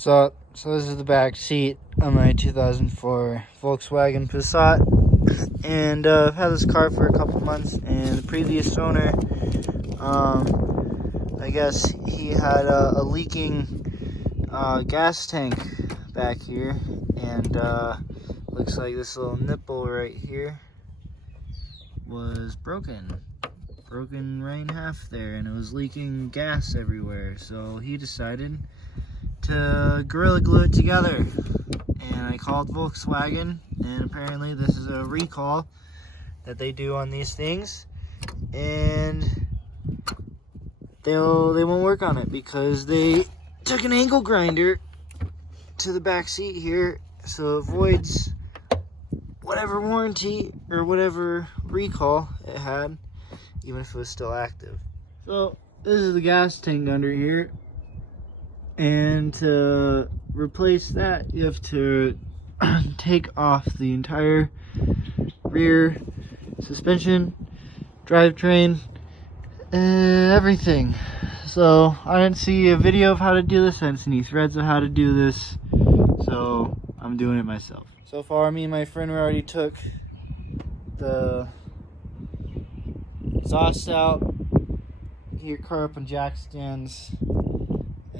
So this is the back seat of my 2004 Volkswagen Passat, and I've had this car for a couple months. And the previous owner, I guess he had a leaking gas tank back here, and looks like this little nipple right here was broken right in half there, and it was leaking gas everywhere. So he decided to Gorilla Glue it together, and I called Volkswagen, and apparently this is a recall that they do on these things, and they won't work on it because they took an angle grinder to the back seat here, so it voids whatever warranty or whatever recall it had, even if it was still active. So this is the gas tank under here, and to replace that you have to take off the entire rear suspension, drivetrain, everything. So I didn't see a video of how to do this, I didn't see any threads of how to do this, so I'm doing it myself. So far, me and my friend already took the exhaust out, gear car up on jack stands,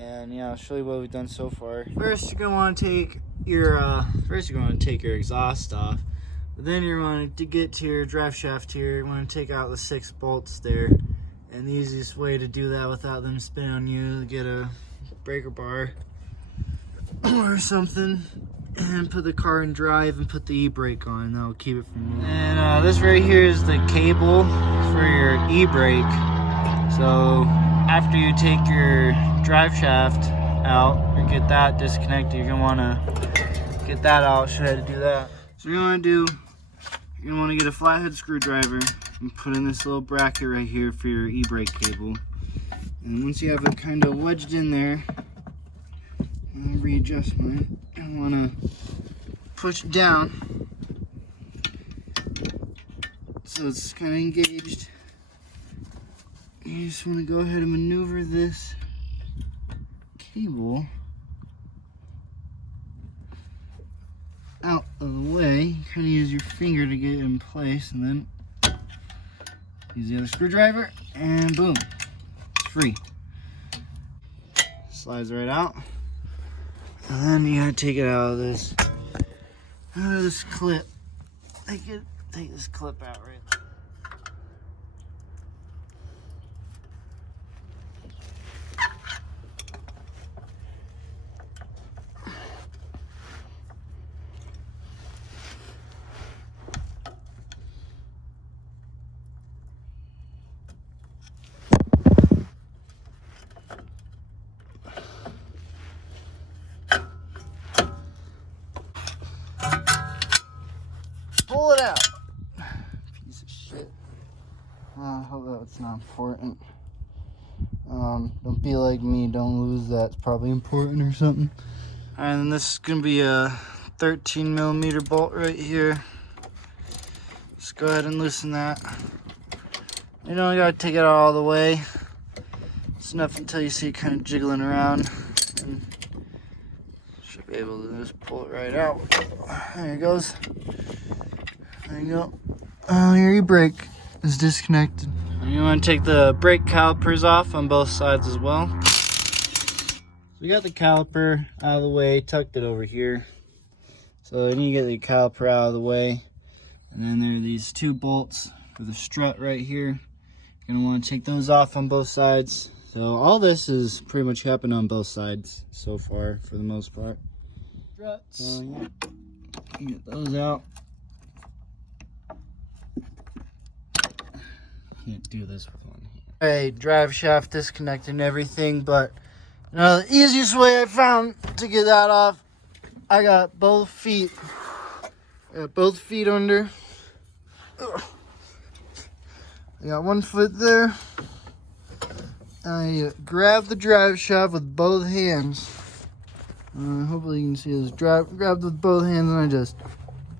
and yeah, I'll show you what we've done so far. First, you're gonna want to take your exhaust off, but then you're going to get to your drive shaft here. You're going to take out the 6 bolts there, and the easiest way to do that without them spinning on you, get a breaker bar or something, and put the car in drive and put the e-brake on. That'll keep it from moving. And this right here is the cable for your e-brake. So after you take your drive shaft out or get that disconnected, you're gonna want to get that out. I'll show you how to do that. So you're gonna want to get a flathead screwdriver and put in this little bracket right here for your e-brake cable. And once you have it kind of wedged in there, I'll readjust mine. I want to push it down so it's kind of engaged. You just want to go ahead and maneuver this cable out of the way. You kind of use your finger to get it in place, and then use the other screwdriver, and boom, it's free. Slides right out. And then you gotta take it out of this clip. Take this clip out right there. Pull it out. Piece of shit. Although it's not important. Don't be like me, don't lose that. It's probably important or something. Alright, and this is gonna be a 13mm bolt right here. Just go ahead and loosen that. You don't gotta take it out all the way. It's enough until you see it kind of jiggling around. And should be able to just pull it right out. There it goes. There you go. Your e-brake is disconnected. You want to take the brake calipers off on both sides as well. So we got the caliper out of the way, tucked it over here. So then you get the caliper out of the way. And then there are these 2 bolts for the strut right here. You're going to want to take those off on both sides. So all this is pretty much happened on both sides so far, for the most part. Struts. So yeah, get those out. Can't do this with one hand. Alright, drive shaft disconnected and everything, but the easiest way I found to get that off, I got both feet under. Ugh. I got one foot there. I grab the drive shaft with both hands. Hopefully you can see this. Grabbed with both hands, and I just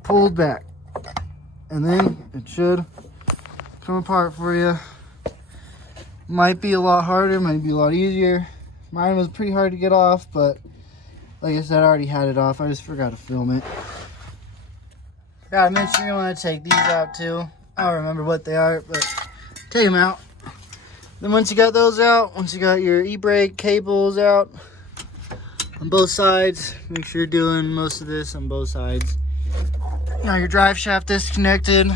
pulled back, and then it should come apart for you. Might be a lot harder, might be a lot easier. Mine was pretty hard to get off, but Like I said, I already had it off. I just forgot to film it. Gotta mention you want to take these out too. I don't remember what they are, but take them out. Then once you got those out, once you got your e-brake cables out on both sides, make sure you're doing most of this on both sides. You know, your drive shaft disconnected.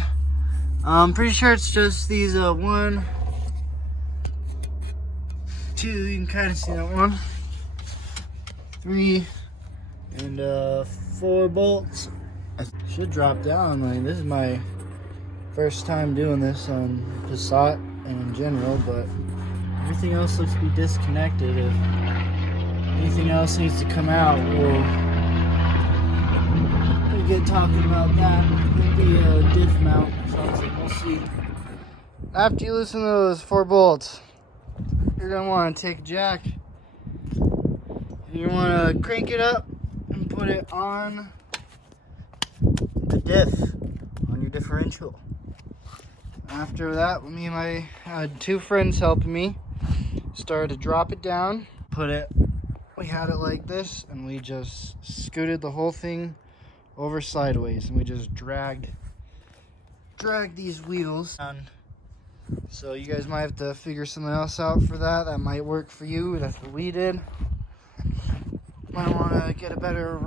I'm pretty sure it's just these 1, 2, you can kind of see that one, 3, and 4 bolts. I should drop down. Like, this is my first time doing this on Passat and in general, but everything else looks to be disconnected. If anything else needs to come out, we'll get talking about that. It'll be a diff mount or something. We'll see. After you loosen those 4 bolts, you're gonna want to take a jack. You want to crank it up and put it on the diff, on your differential. After that, me and my had 2 friends helping me. Started to drop it down, we had it like this, and we just scooted the whole thing over sideways, and we just dragged these wheels down. So you guys might have to figure something else out for that. That might work for you. That's what we did. Might want to get a better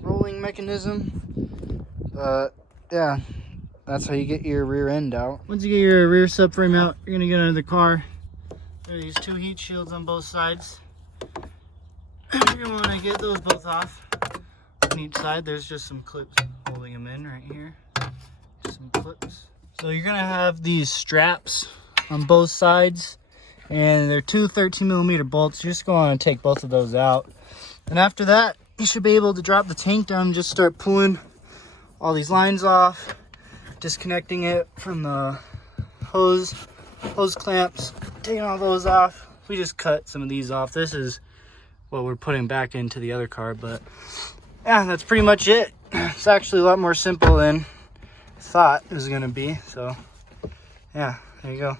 rolling mechanism, but yeah, that's how you get your rear end out. Once you get your rear subframe out, you're gonna get under the car. There are these 2 heat shields on both sides. You're gonna want to get those both off. On each side, there's just some clips holding them in right here. Some clips. So you're gonna have these straps on both sides, and they're 2 13mm bolts. You're just gonna take both of those out. And after that, you should be able to drop the tank down and just start pulling all these lines off, disconnecting it from the hose clamps, taking all those off. We just cut some of these off. This is what we're putting back into the other car, but yeah, that's pretty much it. It's actually a lot more simple than I thought it was gonna be. So yeah, there you go.